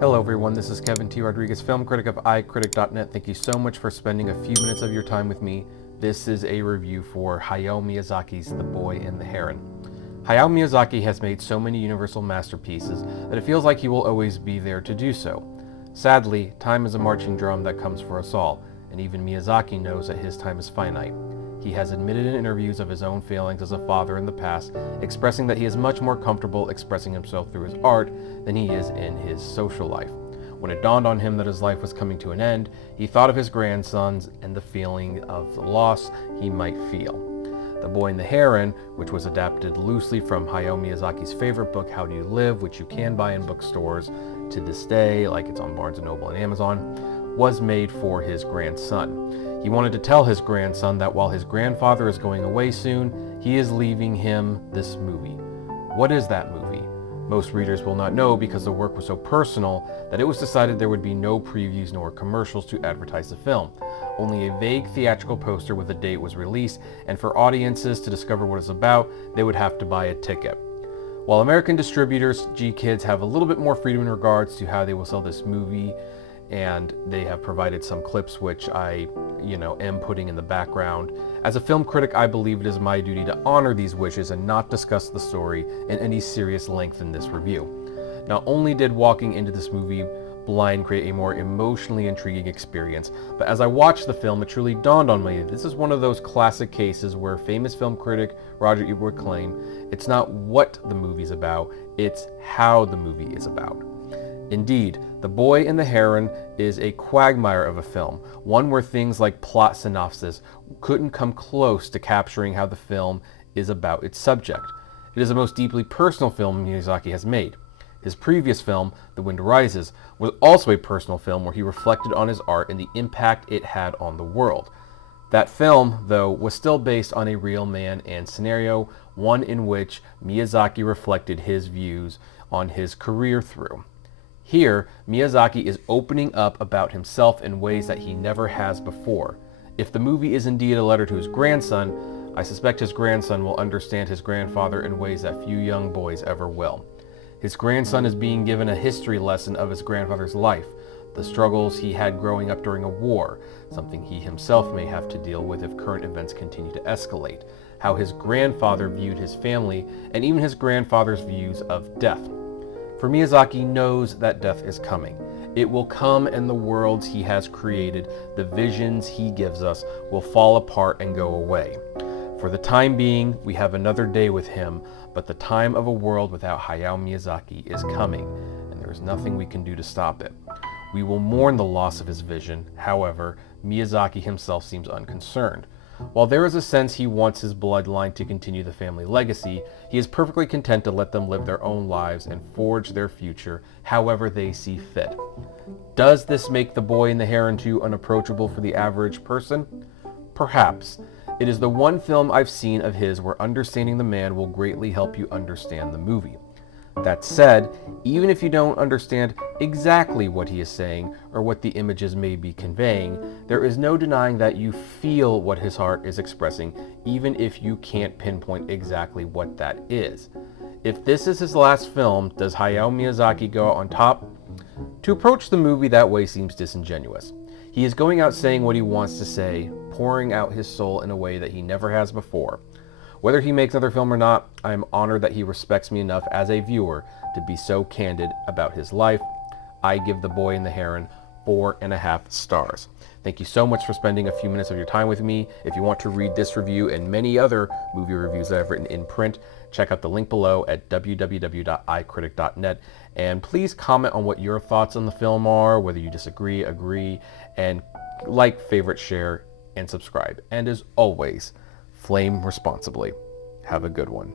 Hello everyone, this is Kevin T. Rodriguez, film critic of iCritic.net. Thank you so much for spending a few minutes of your time with me. This is a review for Hayao Miyazaki's The Boy and the Heron. Hayao Miyazaki has made so many universal masterpieces that it feels like he will always be there to do so. Sadly, time is a marching drum that comes for us all, and even Miyazaki knows that his time is finite. He has admitted in interviews of his own failings as a father in the past, expressing that he is much more comfortable expressing himself through his art than he is in his social life. When it dawned on him that his life was coming to an end, he thought of his grandsons and the feeling of the loss he might feel. The Boy and the Heron, which was adapted loosely from Hayao Miyazaki's favorite book, How Do You Live, which you can buy in bookstores to this day, like it's on Barnes & Noble and Amazon, was made for his grandson. He wanted to tell his grandson that while his grandfather is going away soon, he is leaving him this movie. What is that movie? Most readers will not know because the work was so personal that it was decided there would be no previews nor commercials to advertise the film. Only a vague theatrical poster with a date was released, and for audiences to discover what it's about, they would have to buy a ticket. While American distributors, G-Kids, have a little bit more freedom in regards to how they will sell this movie, and they have provided some clips which I am putting in the background. As a film critic, I believe it is my duty to honor these wishes and not discuss the story in any serious length in this review. Not only did walking into this movie blind create a more emotionally intriguing experience, but as I watched the film, it truly dawned on me this is one of those classic cases where famous film critic Roger Ebert would claim it's not what the movie's about, it's how the movie is about. Indeed, The Boy and the Heron is a quagmire of a film, one where things like plot synopsis couldn't come close to capturing how the film is about its subject. It is the most deeply personal film Miyazaki has made. His previous film, The Wind Rises, was also a personal film where he reflected on his art and the impact it had on the world. That film, though, was still based on a real man and scenario, one in which Miyazaki reflected his views on his career through. Here, Miyazaki is opening up about himself in ways that he never has before. If the movie is indeed a letter to his grandson, I suspect his grandson will understand his grandfather in ways that few young boys ever will. His grandson is being given a history lesson of his grandfather's life, the struggles he had growing up during a war, something he himself may have to deal with if current events continue to escalate, how his grandfather viewed his family, and even his grandfather's views of death. For Miyazaki knows that death is coming. It will come, and the worlds he has created, the visions he gives us, will fall apart and go away. For the time being, we have another day with him, but the time of a world without Hayao Miyazaki is coming, and there is nothing we can do to stop it. We will mourn the loss of his vision. However, Miyazaki himself seems unconcerned. While there is a sense he wants his bloodline to continue the family legacy, he is perfectly content to let them live their own lives and forge their future however they see fit. Does this make The Boy and the Heron too unapproachable for the average person? Perhaps. It is the one film I've seen of his where understanding the man will greatly help you understand the movie. That said, even if you don't understand exactly what he is saying or what the images may be conveying, there is no denying that you feel what his heart is expressing, even if you can't pinpoint exactly what that is. If this is his last film, does Hayao Miyazaki go out on top? To approach the movie that way seems disingenuous. He is going out saying what he wants to say, pouring out his soul in a way that he never has before. Whether he makes another film or not, I am honored that he respects me enough as a viewer to be so candid about his life. I give The Boy and the Heron 4.5 stars. Thank you so much for spending a few minutes of your time with me. If you want to read this review and many other movie reviews that I've written in print, check out the link below at www.icritic.net. And please comment on what your thoughts on the film are, whether you disagree, agree, and like, favorite, share, and subscribe. And as always, flame responsibly. Have a good one.